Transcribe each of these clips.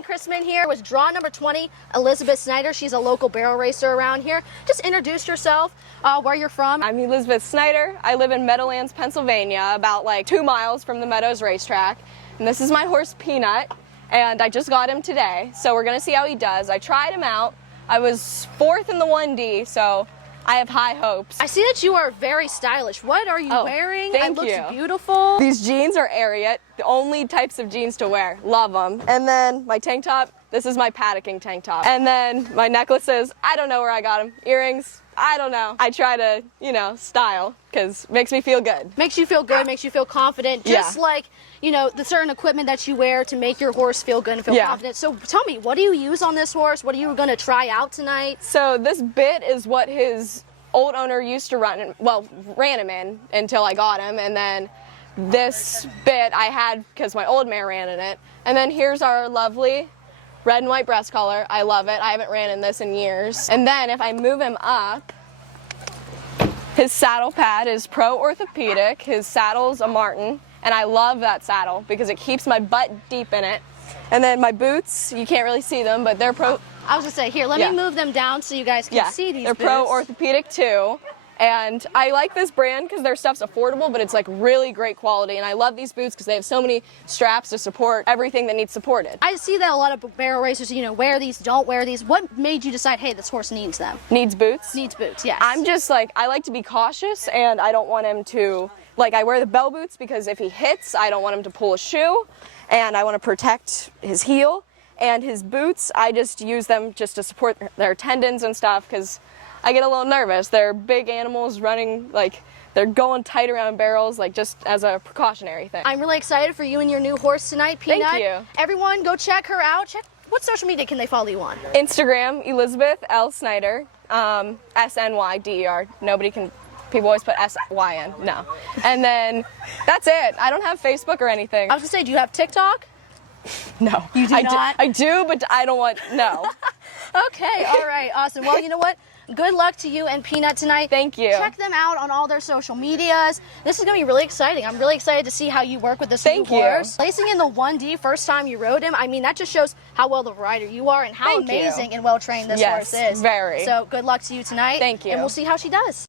Cheyenne Christman here with draw number 20, Elizabeth Snyder. She's a local barrel racer around here. Just introduce yourself, where you're from. I'm Elizabeth Snyder. I live in Meadowlands, Pennsylvania, about like 2 miles from the Meadows racetrack. And this is my horse Peanut, and I just got him today. So we're gonna see how he does. I tried him out. I was 4th in the 1D, so I have high hopes. I see that you are very stylish. What are you wearing? Thank you. It looks beautiful. These jeans are Ariat, the only types of jeans to wear. Love them. And then my tank top, this is my paddocking tank top. And then my necklaces, I don't know where I got them. Earrings, I don't know. I try to, you know, style, because it makes me feel good. Makes you feel good, makes you feel confident, just like, you know, the certain equipment that you wear to make your horse feel good and feel confident. So tell me, what do you use on this horse? What are you gonna try out tonight? So this bit is what his old owner used to run, well, ran him in until I got him, and then this bit I had because my old mare ran in it. And then here's our lovely red and white breast collar. I love it. I haven't ran in this in years. And then if I move him up, his saddle pad is Pro Orthopedic. His saddle's a Martin, and I love that saddle because it keeps my butt deep in it. And then my boots, you can't really see them, but they're Pro. I was gonna say, here, let me move them down so you guys can see these They're boots. Pro Orthopedic too. And I like this brand because their stuff's affordable, but it's like really great quality. And I love these boots because they have so many straps to support everything that needs supported. I see that a lot of barrel racers, you know, wear these, don't wear these. What made you decide, hey, this horse needs them? Needs boots? Needs boots, yes. I'm just like, I like to be cautious, and I don't want him to, like, I wear the bell boots because if he hits, I don't want him to pull a shoe, and I want to protect his heel. And his boots, I just use them just to support their tendons and stuff because I get a little nervous. They're big animals running, like, they're going tight around barrels, like, just as a precautionary thing. I'm really excited for you and your new horse tonight, Peanut. Thank you. Everyone, go check her out. What social media can they follow you on? Instagram, Elizabeth L. Snyder, SNYDER. People always put SYN, no. And then, that's it. I don't have Facebook or anything. I was gonna say, do you have TikTok? No. You do not? I do, but I don't want, no. Okay, all right, awesome. Well, you know what? Good luck to you and Peanut tonight. Thank you. Check them out on all their social medias. This is going to be really exciting. I'm really excited to see how you work with this new horse. Placing in the 1D first time you rode him, I mean, that just shows how well the rider you are and how amazing and well-trained this horse is. Yes, very. So good luck to you tonight. Thank you. And we'll see how she does.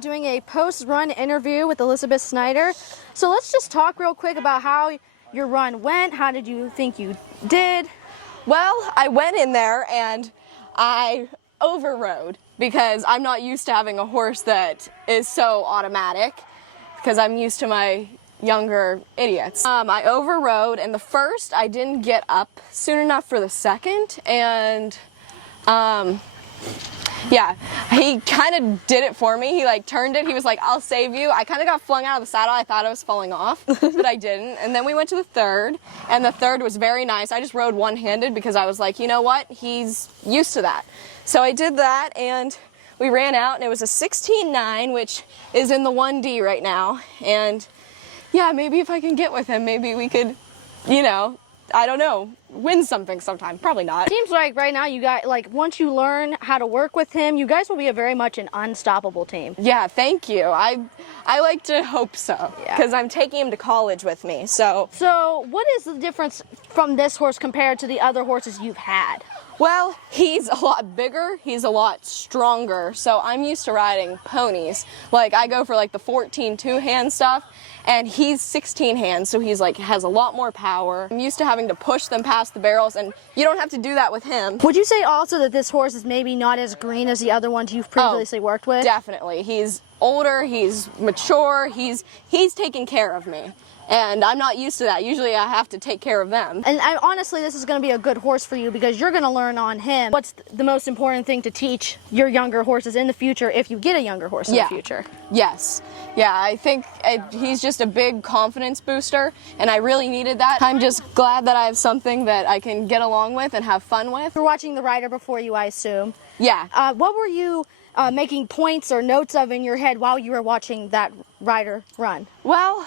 Doing a post-run interview with Elizabeth Snyder. So let's just talk real quick about how your run went. How did you think you did? Well, I went in there and I overrode because I'm not used to having a horse that is so automatic because I'm used to my younger idiots. I overrode, and the first I didn't get up soon enough for the second, and yeah, he kind of did it for me. He like turned it. He was like, I'll save you. I kind of got flung out of the saddle. I thought I was falling off, but I didn't. And then we went to the third, and the third was very nice. I just rode one-handed because I was like, you know what? He's used to that. So I did that, and we ran out, and it was a 16.9, which is in the 1D right now. And yeah, maybe if I can get with him, maybe we could, you know, I don't know, win something sometime. Probably not. Seems like right now you got, like, once you learn how to work with him, you guys will be very much an unstoppable team. Yeah, thank you. I like to hope so, because I'm taking him to college with me, so. So what is the difference from this horse compared to the other horses you've had? Well, he's a lot bigger, he's a lot stronger, so I'm used to riding ponies. Like, I go for like the 14 two-hand stuff, and he's 16 hands, so he's like, has a lot more power. I'm used to having to push them past the barrels, and you don't have to do that with him. Would you say also that this horse is maybe not as green as the other ones you've previously worked with? Definitely. He's older, he's mature, he's taking care of me. and I'm not used to that. Usually I have to take care of them. And honestly, this is going to be a good horse for you because you're going to learn on him what's the most important thing to teach your younger horses in the future if you get a younger horse in the future. Yes. Yeah, I think he's just a big confidence booster, and I really needed that. I'm just glad that I have something that I can get along with and have fun with. You were watching the rider before you, I assume. Yeah. What were you making points or notes of in your head while you were watching that rider run? Well,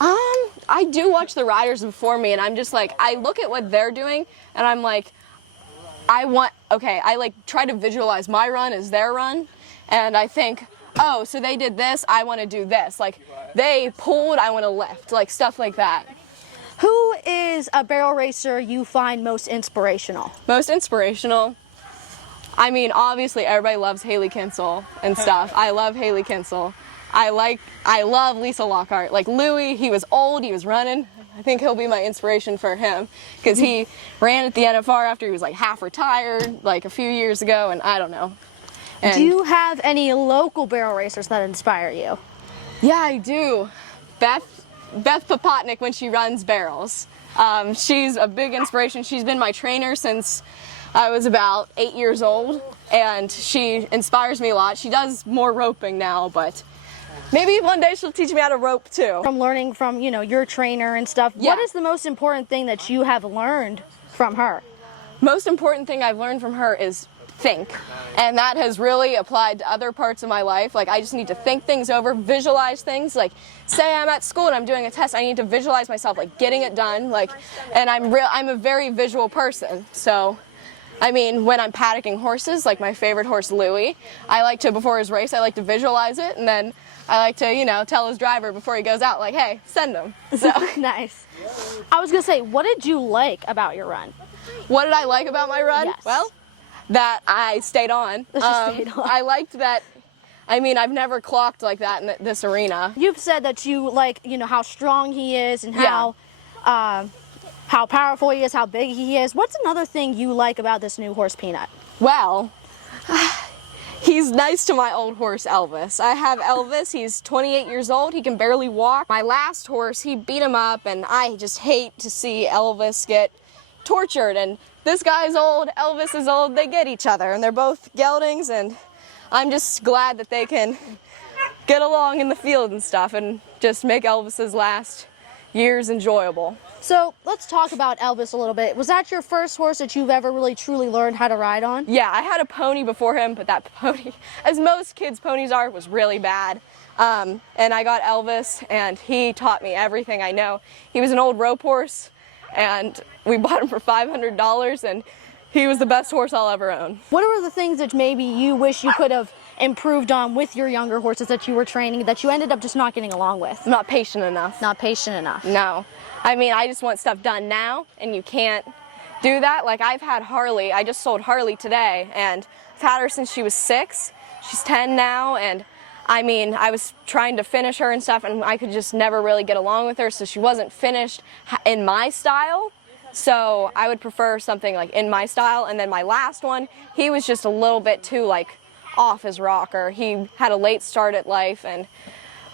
I do watch the riders before me, and I'm just like, I look at what they're doing, and I'm like, I like try to visualize my run as their run, and I think, oh, so they did this, I want to do this. Like, they pulled, I want to lift, like stuff like that. Who is a barrel racer you find most inspirational? Most inspirational? I mean, obviously everybody loves Haley Kinsel and stuff. I love Haley Kinsel. I love Lisa Lockhart. Like Louie, he was old, he was running. I think he'll be my inspiration for him because he ran at the NFR after he was like half retired like a few years ago, and I don't know. And do you have any local barrel racers that inspire you? Yeah, I do. Beth Popotnik when she runs barrels. She's a big inspiration. She's been my trainer since I was about 8 years old, and she inspires me a lot. She does more roping now, but maybe one day she'll teach me how to rope too. From learning from, you know, your trainer and stuff, what is the most important thing that you have learned from her? Most important thing I've learned from her is think, and that has really applied to other parts of my life. Like, I just need to think things over, visualize things. Like, say I'm at school and I'm doing a test, I need to visualize myself like getting it done. Like, and I'm a very visual person. So, I mean, when I'm paddocking horses, like my favorite horse Louie, I like to, before his race, I like to visualize it, and then I like to, you know, tell his driver before he goes out, like, hey, send him. So nice. I was gonna say, what did you like about your run? What did I like about my run? Yes. Well, that I stayed on. I liked that. I mean, I've never clocked like that in this arena. You've said that you like, you know, how strong he is and how powerful he is, how big he is. What's another thing you like about this new horse, Peanut? Well, he's nice to my old horse, Elvis. I have Elvis. He's 28 years old. He can barely walk. My last horse, he beat him up, and I just hate to see Elvis get tortured. And this guy's old, Elvis is old. They get each other, and they're both geldings, and I'm just glad that they can get along in the field and stuff and just make Elvis's last years enjoyable. So let's talk about Elvis a little bit. Was that your first horse that you've ever really truly learned how to ride on? Yeah, I had a pony before him, but that pony, as most kids' ponies are, was really bad. And I got Elvis, and he taught me everything I know. He was an old rope horse, and we bought him for $500, and he was the best horse I'll ever own. What are the things that maybe you wish you could have improved on with your younger horses that you were training that you ended up just not getting along with? I'm not patient enough. Not patient enough. No. I mean, I just want stuff done now, and you can't do that. Like, I've had Harley. I just sold Harley today, and I've had her since she was 6. She's 10 now, and I mean, I was trying to finish her and stuff, and I could just never really get along with her, so she wasn't finished in my style. So I would prefer something like in my style. And then my last one, he was just a little bit too like off his rocker. He had a late start at life and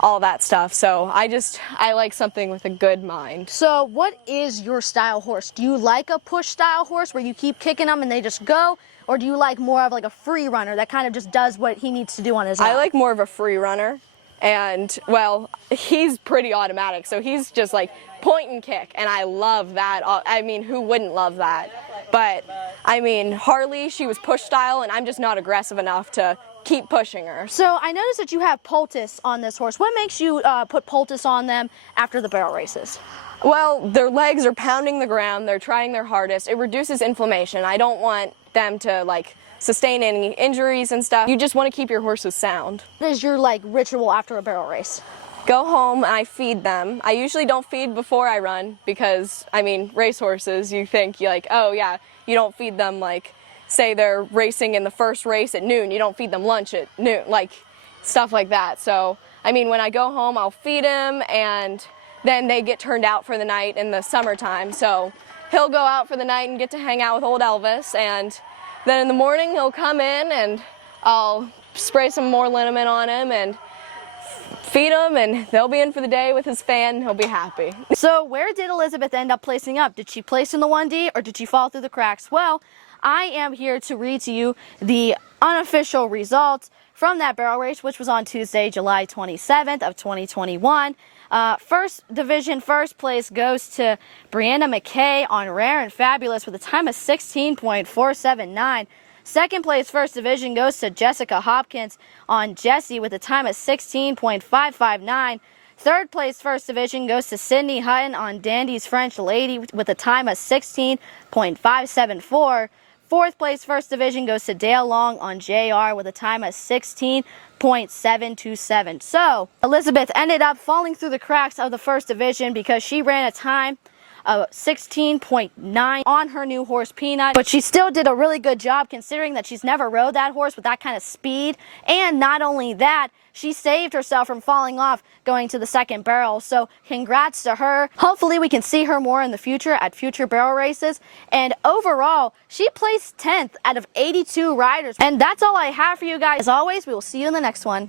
all that stuff. So I like something with a good mind. So what is your style horse? Do you like a push style horse where you keep kicking them and they just go? Or do you like more of like a free runner that kind of just does what he needs to do on his own? I like more of a free runner. And, well, he's pretty automatic, so he's just like point and kick, and I love that. I mean, who wouldn't love that? But, I mean, Harley, she was push style, and I'm just not aggressive enough to keep pushing her. So I noticed that you have poultice on this horse. What makes you put poultice on them after the barrel races? Well, their legs are pounding the ground, they're trying their hardest. It reduces inflammation. I don't want them to, like, sustain any injuries and stuff. You just want to keep your horses sound. What is your like ritual after a barrel race? Go home and I feed them. I usually don't feed before I run because, I mean, racehorses, you think, you're like, oh yeah, you don't feed them like, say they're racing in the first race at noon, you don't feed them lunch at noon, like stuff like that. So, I mean, when I go home, I'll feed him, and then they get turned out for the night in the summertime. So he'll go out for the night and get to hang out with old Elvis, and then in the morning he'll come in and I'll spray some more liniment on him and feed him, and they'll be in for the day with his fan. He'll be happy. So where did Elizabeth end up placing up? Did she place in the 1D or did she fall through the cracks? Well, I am here to read to you the unofficial results from that barrel race, which was on Tuesday, July 27th of 2021. First division first place goes to Brianna McKay on Rare and Fabulous with a time of 16.479. Second place first division goes to Jessica Hopkins on Jessie with a time of 16.559. Third place first division goes to Sydney Hutton on Dandy's French Lady with a time of 16.574. Fourth place first division goes to Dale Long on JR with a time of 16.727. So Elizabeth ended up falling through the cracks of the first division because she ran a time of 16.9 on her new horse Peanut, but she still did a really good job considering that she's never rode that horse with that kind of speed. And not only that, she saved herself from falling off going to the second barrel. So congrats to her. Hopefully we can see her more in the future at future barrel races. And overall, she placed 10th out of 82 riders. And that's all I have for you guys. As always, we will see you in the next one.